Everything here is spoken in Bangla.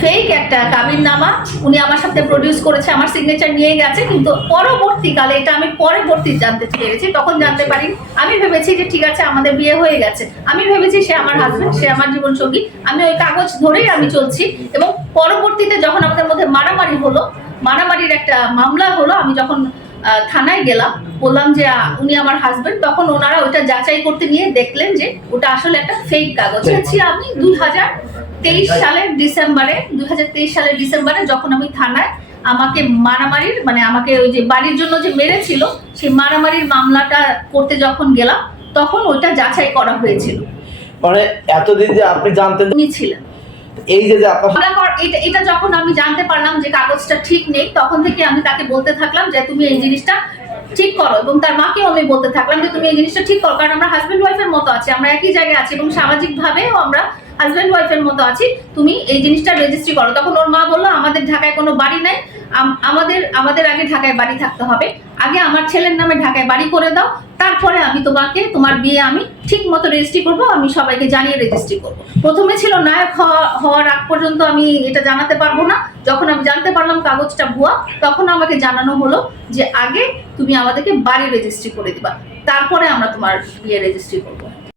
ফেক একটা কাবিন নামা উনি আমার সাথে প্রডিউস করেছে, আমার সিগনেচার নিয়ে গেছে, কিন্তু পরবর্তীকালে এটা আমি পরবর্তী জানতে পেরেছি, তখন জানতে পারি, আমি ভেবেছি যে ঠিক আছে, আমাদের বিয়ে হয়ে গেছে। আমি ভেবেছি সে আমার হাজবেন্ড সে আমার জীবন সঙ্গী আমি ওই কাগজ ধরেই আমি চলছি, এবং পরবর্তীতে যখন আমাদের মধ্যে মারামারি হলো, মারামারির একটা মামলা হলো, আমি যখন থানায় গেলাম। বললাম যে উনি আমার হাজবেন্ড তখন ওনারা ওটা যাচাই করতে নিয়ে দেখলেন যে ওটা আসলে একটা ফেক কাগজ। হচ্ছে আমি দুই হাজার তেইশ সালের ডিসেম্বরে দুই হাজার তেইশ সালের ডিসেম্বরে যখন আমি থানায় আমাকে মারামারির মানে আমাকে ওই যে বাড়ির জন্য যে মেরেছিল সেই মারামারির মামলাটা করতে যখন গেলাম তখন ওইটা যাচাই করা হয়েছিল। মানে এতদিন যে আপনি জানতেন উনি ছিলেন। এই যে এটা এটা যখন আমি জানতে পারলাম যে কাগজটা ঠিক নেই, তখন থেকে আমি তাকে বলতে থাকলাম যে তুমি এই জিনিসটা ঠিক করো এবং তার মাকেও আমি বলতে থাকলাম যে তুমি এই জিনিসটা ঠিক করো, কারণ আমরা হাজব্যান্ড ওয়াইফের মতো আছি, আমরা একই জায়গায় আছি এবং সামাজিক ভাবেও আমরা হাজব্যান্ড ওয়াইফের মতো আছি। তুমি এই জিনিসটা রেজিস্ট্রি করো। তখন ওর মা বলল, আমাদের ঢাকায় কোনো বাড়ি নাই আমাদের আমাদের আগে ঢাকায় বাড়ি থাকতে হবে। আগে আমার ছেলের নামে ঢাকায় বাড়ি করে দাও তারপরে আমি তোমাকে, তোমার বিয়ে আমি ঠিক মতো রেজিস্ট্রি করব, আমি সবাইকে জানিয়ে রেজিস্ট্রি করব। প্রথমে ছিল নায়ক হওয়া- হওয়ার আগ পর্যন্ত আমি এটা জানাতে পারব না। যখন আমি জানতে পারলাম কাগজটা ভুয়া, তখন আমাকে জানানো হলো যে আগে তুমি আমাদেরকে বাড়ি রেজিস্ট্রি করে দিবা। তারপরে আমরা তোমার বিয়ে রেজিস্ট্রি করব।